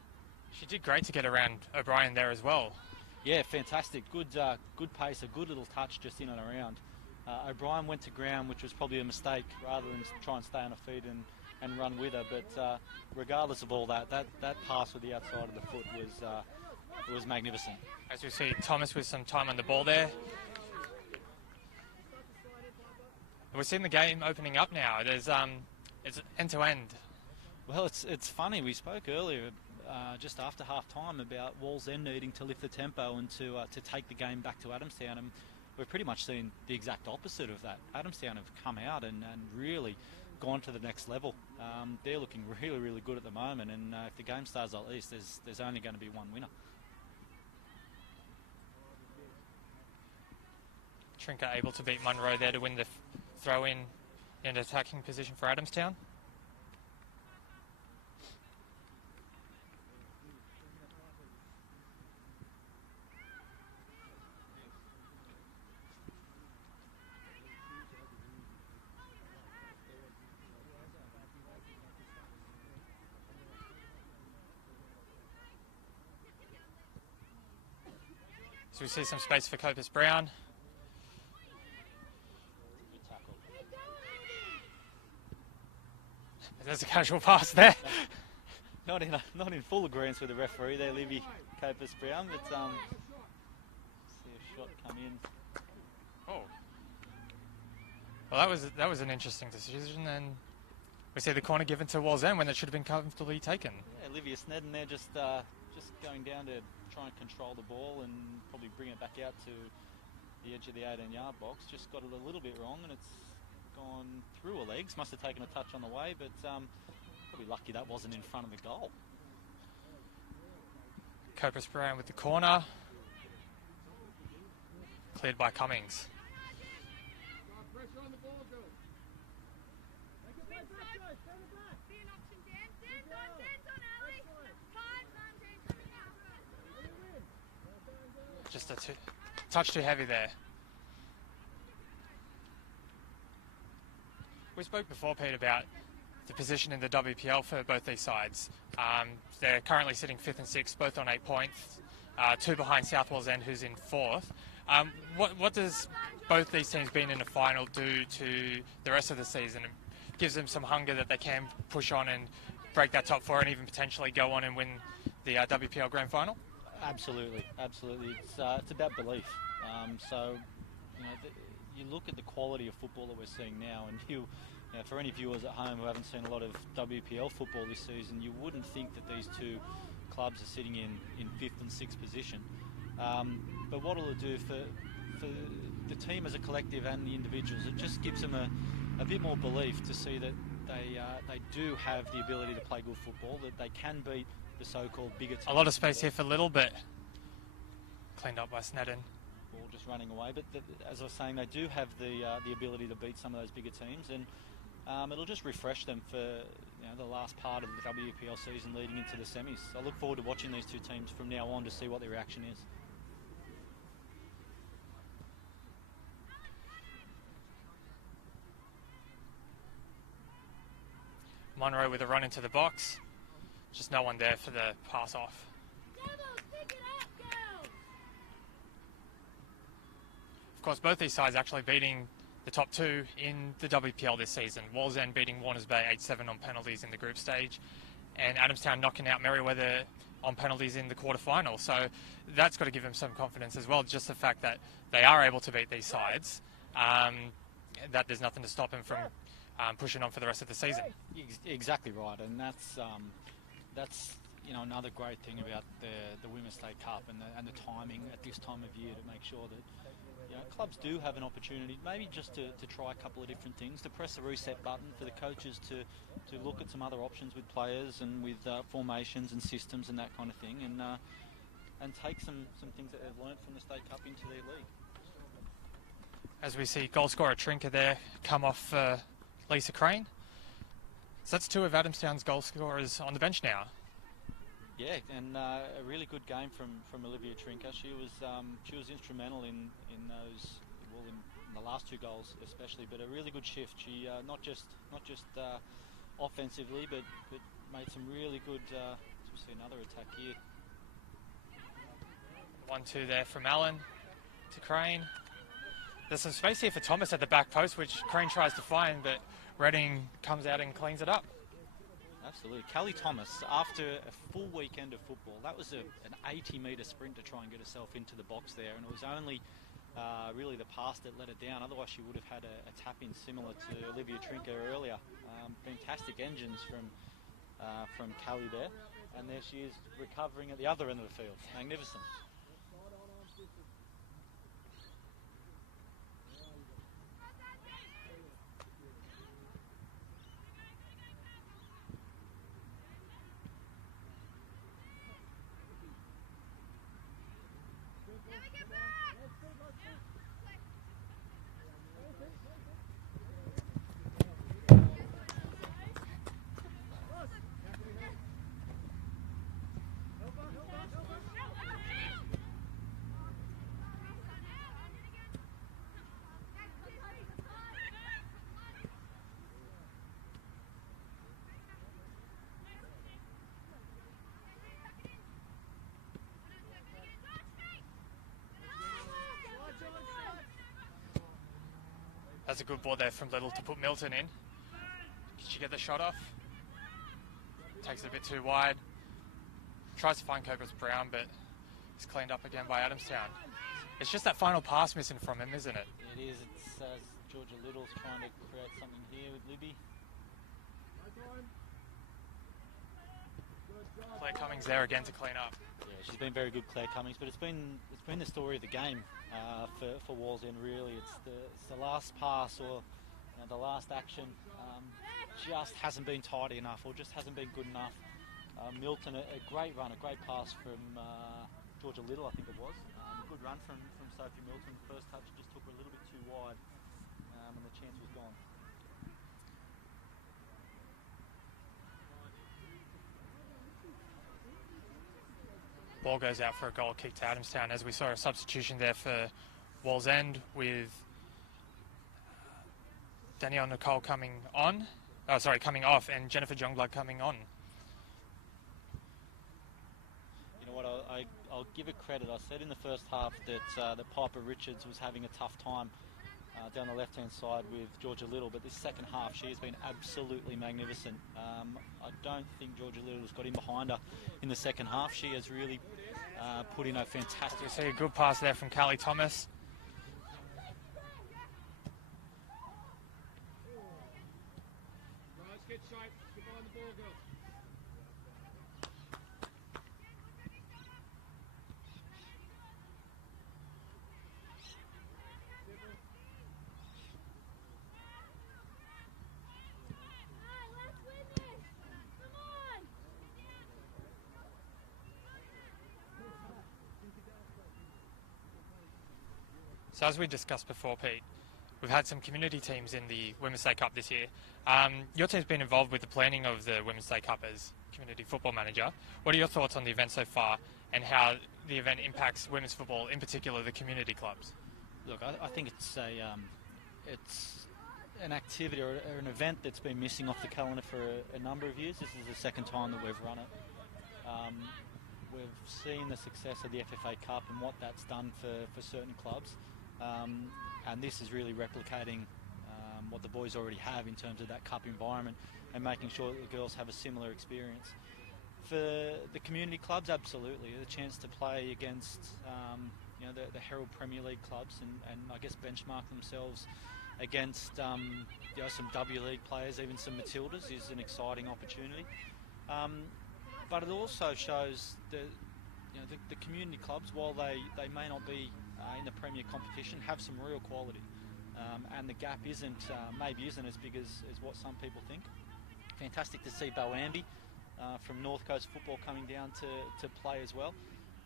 She did great to get around O'Brien there as well. Yeah, fantastic. Good pace, a good little touch just in and around. O'Brien went to ground, which was probably a mistake, rather than try and stay on her feet and run with her. But regardless of all that pass with the outside of the foot was magnificent. As we see Thomas with some time on the ball there. We're seeing the game opening up now. There's it's end to end. Well, it's funny. We spoke earlier, just after half time, about Walls End needing to lift the tempo and to take the game back to Adamstown, and we've pretty much seen the exact opposite of that. Adamstown have come out and really gone to the next level. They're looking really, really good at the moment, and if the game stays like this, there's only going to be one winner. Trinker able to beat Munro there to win the throw-in and attacking position for Adamstown. So we see some space for Copus Brown. There's a casual pass there. Not in full agreement with the referee there, Livy Copus Brown, but see a shot come in. Oh. Well, that was an interesting decision, and we see the corner given to Walls End when it should have been comfortably taken. Yeah, Olivia Snedden there just going down to try and control the ball and probably bring it back out to the edge of the 18-yard box. Just got it a little bit wrong, and it's gone through her legs. Must have taken a touch on the way, but probably lucky that wasn't in front of the goal. Copus Brown with the corner. Cleared by Cummings. Just a touch too heavy there. We spoke before, Pete, about the position in the WPL for both these sides. They're currently sitting 5th and 6th, both on 8 points, 2 behind South Wales End, who's in 4th. What does both these teams being in the final do to the rest of the season? It gives them some hunger that they can push on and break that top 4 and even potentially go on and win the WPL Grand Final? Absolutely. It's about belief. You look at the quality of football that we're seeing now, and for any viewers at home who haven't seen a lot of WPL football this season, you wouldn't think that these two clubs are sitting in 5th and 6th position. But what will it do for the team as a collective and the individuals? It just gives them a bit more belief to see that they do have the ability to play good football, that they can beat the so-called bigger teams. A lot of space here for Little, but cleaned up by Snedden. Ball just running away, but as I was saying, they do have the ability to beat some of those bigger teams, and it'll just refresh them for the last part of the WPL season leading into the semis. I look forward to watching these two teams from now on to see what their reaction is. Monroe with a run into the box. Just no one there for the pass off. Of course, both these sides actually beating the top 2 in the WPL this season. Wall's End beating Warners Bay 8-7 on penalties in the group stage, and Adamstown knocking out Merriweather on penalties in the quarterfinal. So that's got to give them some confidence as well, just the fact that they are able to beat these sides, that there's nothing to stop them from pushing on for the rest of the season. Exactly right, and that's another great thing about the Women's State Cup and the timing at this time of year to make sure that clubs do have an opportunity, maybe just to try a couple of different things, to press the reset button for the coaches to look at some other options with players and with formations and systems and that kind of thing, and take some things that they've learnt from the State Cup into their league. As we see goal scorer Trinker there come off Lisa Crane. So that's 2 of Adamstown's goal scorers on the bench now. Yeah, and a really good game from Olivia Trinker. She was instrumental in the last 2 goals especially, but a really good shift. She not just offensively, but made some really good. We'll see another attack here. 1-2 there from Allen to Crane. There's some space here for Thomas at the back post, which Crane tries to find, but Redding comes out and cleans it up. Absolutely. Kelly Thomas, after a full weekend of football, that was an 80-metre sprint to try and get herself into the box there, and it was only really the pass that let her down. Otherwise, she would have had a tap-in similar to Olivia Trinker earlier. Fantastic engines from Kelly there, and there she is recovering at the other end of the field. Magnificent. That's a good ball there from Little to put Milton in. Did she get the shot off? Takes it a bit too wide. Tries to find Cobras Brown, but it's cleaned up again by Adamstown. It's just that final pass missing from him, isn't it? It is. It's Georgia Little's trying to create something here with Libby. Claire Cummings there again to clean up. Yeah, she's been very good, Claire Cummings, but it's been the story of the game for Walls End, really. It's the last pass or the last action just hasn't been tidy enough, or just hasn't been good enough. Milton, a great run, a great pass from Georgia Little, I think it was. A good run from Sophie Milton. First touch just took her a little bit too wide, and the chance was gone. ball goes out for a goal kick to Adamstown, as we saw a substitution there for Wallsend with Danielle Nicole coming off, and Jennifer Jongblood coming on. You know what, I'll give her credit. I said in the first half that Piper Richards was having a tough time down the left-hand side with Georgia Little, but this second half she has been absolutely magnificent. I don't think Georgia Little has got in behind her in the second half. She has really put in a fantastic... You see a good pass there from Callie Thomas. Get shape, get behind the ball, girls. So as we discussed before, Pete, we've had some community teams in the Women's State Cup this year. Your team's been involved with the planning of the Women's State Cup as community football manager. What are your thoughts on the event so far, and how the event impacts women's football, in particular the community clubs? Look, I think it's an activity or an event that's been missing off the calendar for a number of years. This is the second time that we've run it. We've seen the success of the FFA Cup and what that's done for certain clubs. And this is really replicating what the boys already have in terms of that cup environment and making sure that the girls have a similar experience. For the community clubs, absolutely, the chance to play against the Herald Premier League clubs and I guess benchmark themselves against some W League players, even some Matildas, is an exciting opportunity. But it also shows that the community clubs, while they may not be in the Premier competition, have some real quality, and the gap maybe isn't as big as what some people think. Fantastic to see Boambi from North Coast Football coming down to play as well,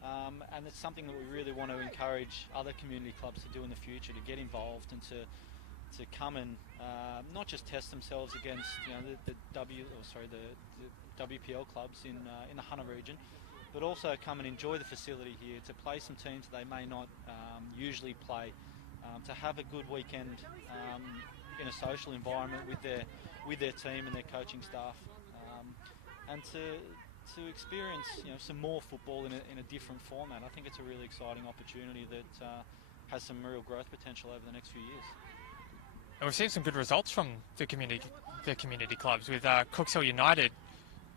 and it's something that we really want to encourage other community clubs to do in the future, to get involved and to come and not just test themselves against the WPL clubs in the Hunter region, but also come and enjoy the facility here, to play some teams they may not usually play, to have a good weekend in a social environment with their team and their coaching staff, and to experience some more football in a different format. I think it's a really exciting opportunity that has some real growth potential over the next few years. And we've seen some good results from the community clubs, with Cooksville United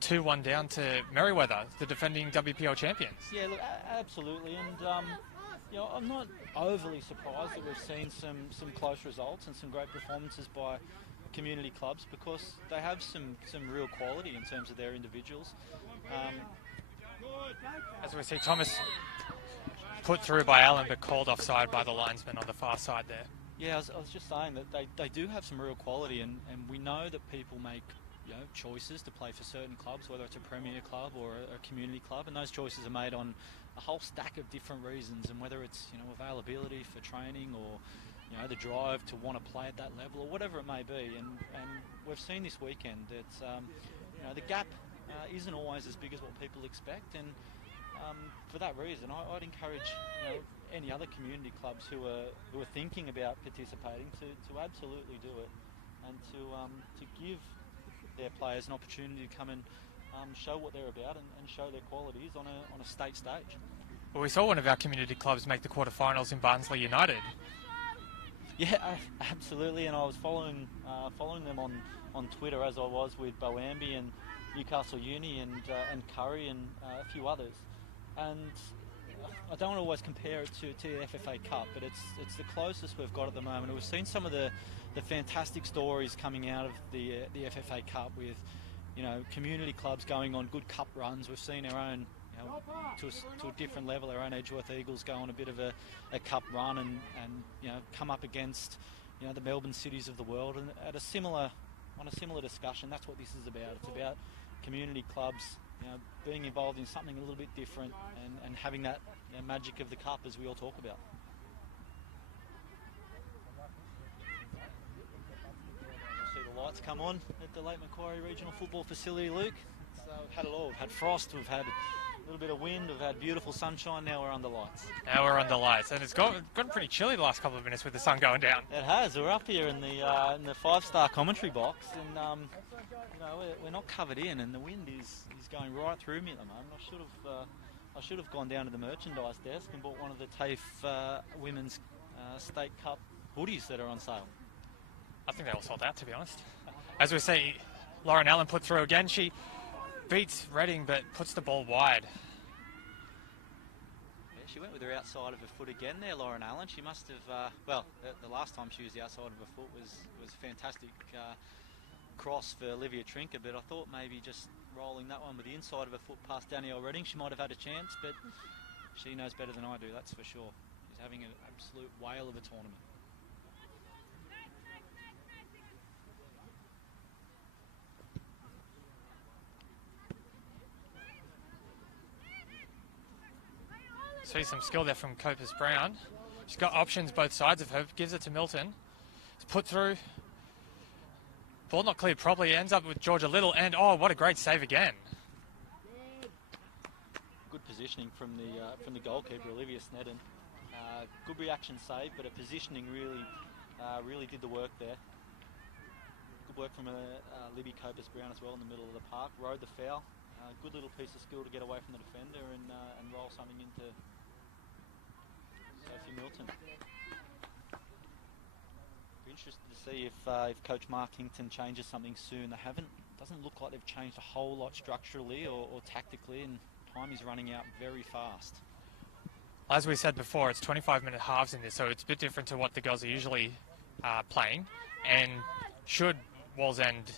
2-1 down to Merriweather, the defending WPL champions. Yeah, look, absolutely, and I'm not overly surprised that we've seen some close results and some great performances by community clubs, because they have some real quality in terms of their individuals. As we see Thomas put through by Allen, but called offside by the linesman on the far side there. Yeah, I was just saying that they do have some real quality, and we know that people make choices to play for certain clubs, whether it's a Premier club or a community club, and those choices are made on a whole stack of different reasons, and whether it's availability for training, or the drive to want to play at that level, or whatever it may be. And we've seen this weekend that the gap isn't always as big as what people expect, and for that reason I'd encourage any other community clubs who are thinking about participating to absolutely do it, and to give their players an opportunity to come and show what they're about and show their qualities on a state stage. Well, we saw one of our community clubs make the quarterfinals in Barnsley United. Yeah, absolutely, and I was following them on Twitter, as I was with Boambi and Newcastle Uni and Curry and a few others. And I don't want to always compare it to the FFA Cup, but it's the closest we've got at the moment. And we've seen some of the fantastic stories coming out of the FFA Cup, with community clubs going on good cup runs. We've seen our own to a different level, our own Edgeworth Eagles go on a bit of a cup run and come up against the Melbourne cities of the world, and on a similar discussion. That's what this is about. It's about community clubs being involved in something a little bit different, and having that magic of the cup, as we all talk about. See the lights come on at the Lake Macquarie Regional Football Facility, Luke. So we've had it all. We've had frost, we've had A little bit of wind, we've had beautiful sunshine, now we're under lights. Now we're under lights, and it's gotten pretty chilly the last couple of minutes with the sun going down. It has. We're up here in the five-star commentary box, and you know, we're not covered in, and the wind is going right through me at the moment. I should have gone down to the merchandise desk and bought one of the TAFE Women's State Cup hoodies that are on sale. I think they all sold out, to be honest. As we see, Lauren Allen put through again. She beats Redding, but puts the ball wide. Yeah, she went with her outside of her foot again there, Lauren Allen. She must have, well, the last time she used the outside of her foot was fantastic cross for Olivia Trinker, but I thought maybe just rolling that one with the inside of her foot past Danielle Redding, she might have had a chance, but she knows better than I do, that's for sure. She's having an absolute whale of a tournament. See some skill there from Copus Brown. She's got options both sides of her, gives it to Milton. It's put through. Ball not cleared properly, ends up with Georgia Little, and oh, what a great save again. Good positioning from the goalkeeper, Olivia Snedden. Good reaction save, but her positioning really did the work there. Good work from Libby Copus Brown as well in the middle of the park. Rode the foul. Good little piece of skill to get away from the defender and roll something into Sophie Milton. Be interested to see if Coach Mark Kington changes something soon. They haven't. Doesn't look like they've changed a whole lot structurally or tactically, and time is running out very fast. As we said before, it's 25-minute halves in this, so it's a bit different to what the girls are usually playing. And should Wallsend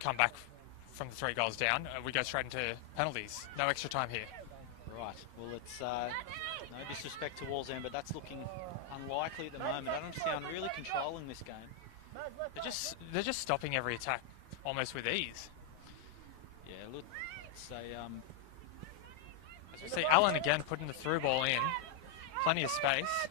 come back from the 3 goals down, we go straight into penalties. No extra time here. Right. Well, it's no disrespect to Wallsend, but that's looking unlikely at the moment. Adamstown really controlling this game. They're just stopping every attack almost with ease. Yeah. Look, it's a As we see Allen again putting the through ball in. Plenty of space.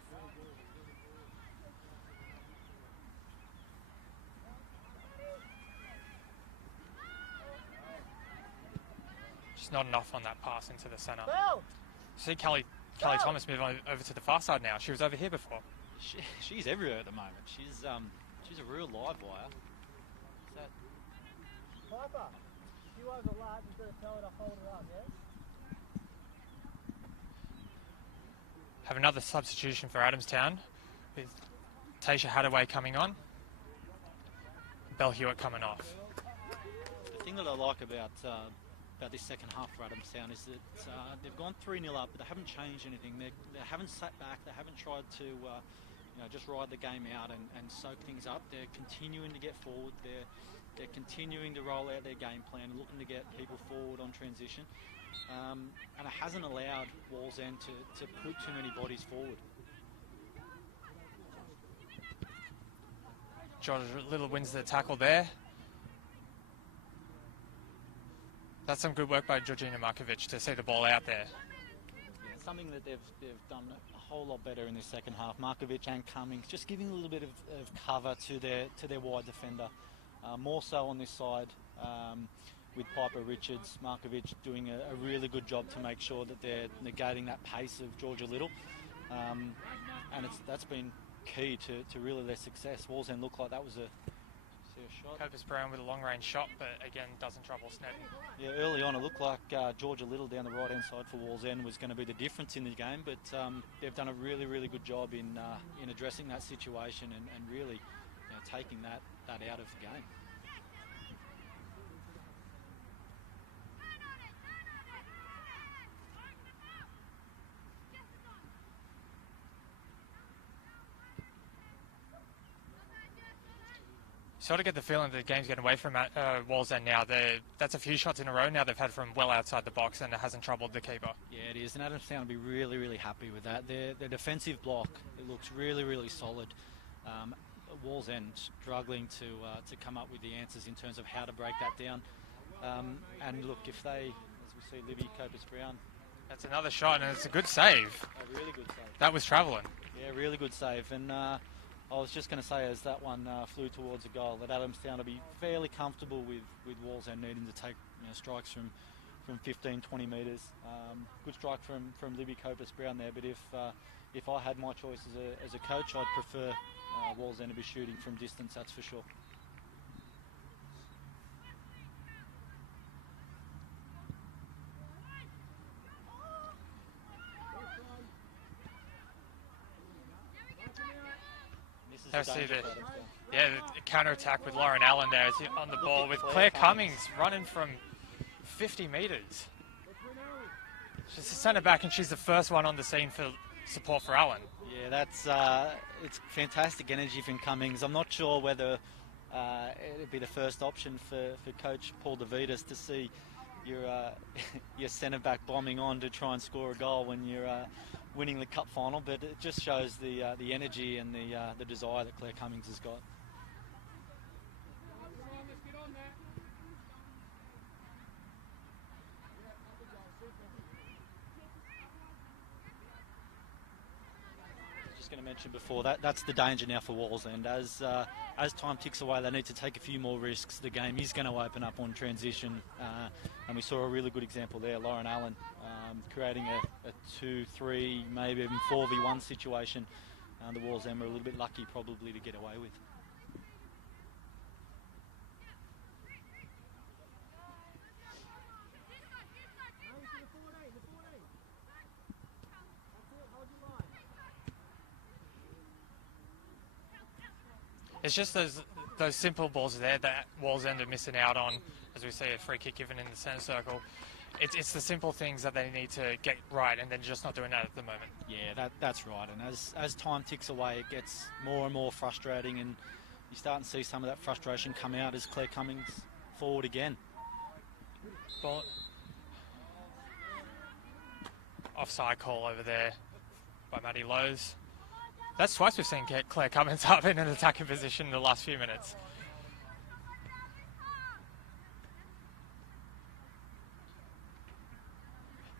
Just not enough on that pass into the centre. See Kelly Thomas move over to the far side now. She was over here before. she's everywhere at the moment. She's a real live wire. Is that... Piper, you overlap, you've got to tell her to hold it up, yes? Have another substitution for Adamstown with Tasha Hadaway coming on. Belle Hewitt coming off. The thing that I like about this second half for Adamstown is that they've gone 3-0 up, but they haven't changed anything. They haven't sat back. They haven't tried to just ride the game out and soak things up. They're continuing to get forward. They're continuing to roll out their game plan, looking to get people forward on transition. And it hasn't allowed Wallsend to put too many bodies forward. Georgia Little wins the tackle there. That's some good work by Georgina Markovic to see the ball out there. Yeah, something that they've done a whole lot better in this second half. Markovic and Cummings just giving a little bit of cover to their wide defender. More so on this side with Piper Richards. Markovic doing a really good job to make sure that they're negating that pace of Georgia Little. And that's been key to really their success. Wallsend looked like that was a shot. Copus Brown with a long-range shot, but again doesn't trouble Snedden. Yeah, early on it looked like Georgia Little down the right-hand side for Wallsend was going to be the difference in the game, but they've done a really, really good job in addressing that situation and really taking that out of the game. Sort of get the feeling that the game's getting away from Wallsend now. That's a few shots in a row now they've had from well outside the box, and it hasn't troubled the keeper. Yeah, it is, and Adamstown will be really, really happy with that. Their defensive block, it looks really, really solid. Wallsend struggling to come up with the answers in terms of how to break that down. And look, if they, as we see Libby Copus Brown. That's another shot, and it's a good save. A really good save. That was travelling. Yeah, really good save. And I was just going to say, as that one flew towards a goal, that Adamstown will be fairly comfortable with Wallsend needing to take strikes from from 15, 20 metres. Good strike from Libby Copus Brown there, but if I had my choice as a coach, I'd prefer Wallsend to be shooting from distance, that's for sure. I see the counter attack with Lauren Allen there is on the ball with Claire Cummings running from 50 metres. She's a centre back and she's the first one on the scene for support for Allen. Yeah, that's it's fantastic energy from Cummings. I'm not sure whether it'd be the first option for Coach Paul DeVitas to see your centre back bombing on to try and score a goal when you're winning the cup final, but it just shows the energy and the desire that Claire Cummings has got. Going to mention before that's the danger now for Wallsend. As time ticks away, they need to take a few more risks. The game is going to open up on transition, and we saw a really good example there. Lauren Allen creating a 2-3, maybe even 4v1 situation. The Wallsend were a little bit lucky probably to get away with. It's just those simple balls there that Wallsend are missing out on, as we see a free kick given in the centre circle. It's the simple things that they need to get right, and they're just not doing that at the moment. Yeah, that's right. And as time ticks away, it gets more and more frustrating, and you're starting to see some of that frustration come out as Claire Cummings forward again. Ball. Offside call over there by Maddie Lowe's. That's twice we've seen Claire Cummins up in an attacking position in the last few minutes.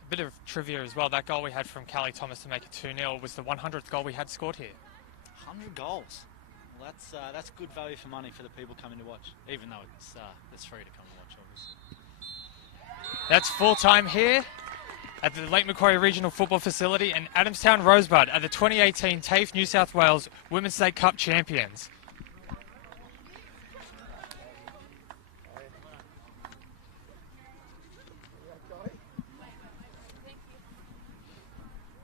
A bit of trivia as well, that goal we had from Callie Thomas to make it 2-0 was the 100th goal we had scored here. 100 goals. Well, that's good value for money for the people coming to watch, even though it's free to come and watch, obviously. That's full time here at the Lake Macquarie Regional Football Facility, and Adamstown Rosebud are the 2018 TAFE New South Wales Women's State Cup champions.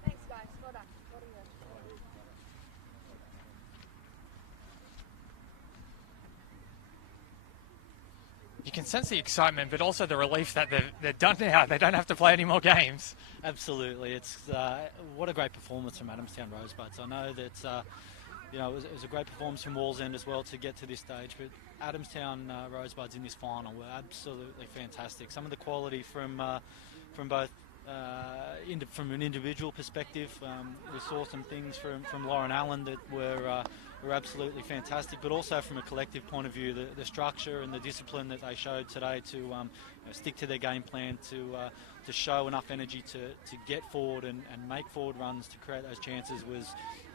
Thanks, guys. Well done. Well done. You can sense the excitement, but also the relief that they're done now. They don't have to play any more games. Absolutely. It's what a great performance from Adamstown Rosebuds. I know that it was a great performance from Wallsend as well to get to this stage, but Adamstown Rosebuds in this final were absolutely fantastic. Some of the quality from both from an individual perspective, we saw some things from Lauren Allen that were absolutely fantastic, but also from a collective point of view, the structure and the discipline that they showed today to stick to their game plan, to show enough energy to get forward and make forward runs to create those chances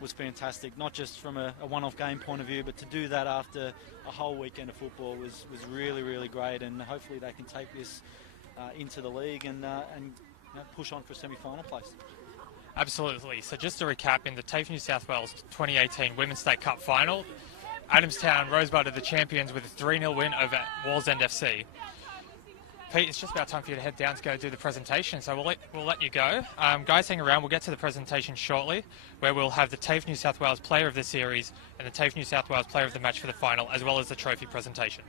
was fantastic. Not just from a one-off game point of view, but to do that after a whole weekend of football was really, really great, and hopefully they can take this into the league and push on for semi-final place. Absolutely. So just to recap, in the TAFE New South Wales 2018 Women's State Cup final, Adamstown Rosebud are the champions with a 3-0 win over Wallsend FC. Pete, it's just about time for you to head down to go do the presentation, so we'll let you go. Guys, hang around. We'll get to the presentation shortly, where we'll have the TAFE New South Wales Player of the Series and the TAFE New South Wales Player of the Match for the final, as well as the trophy presentation.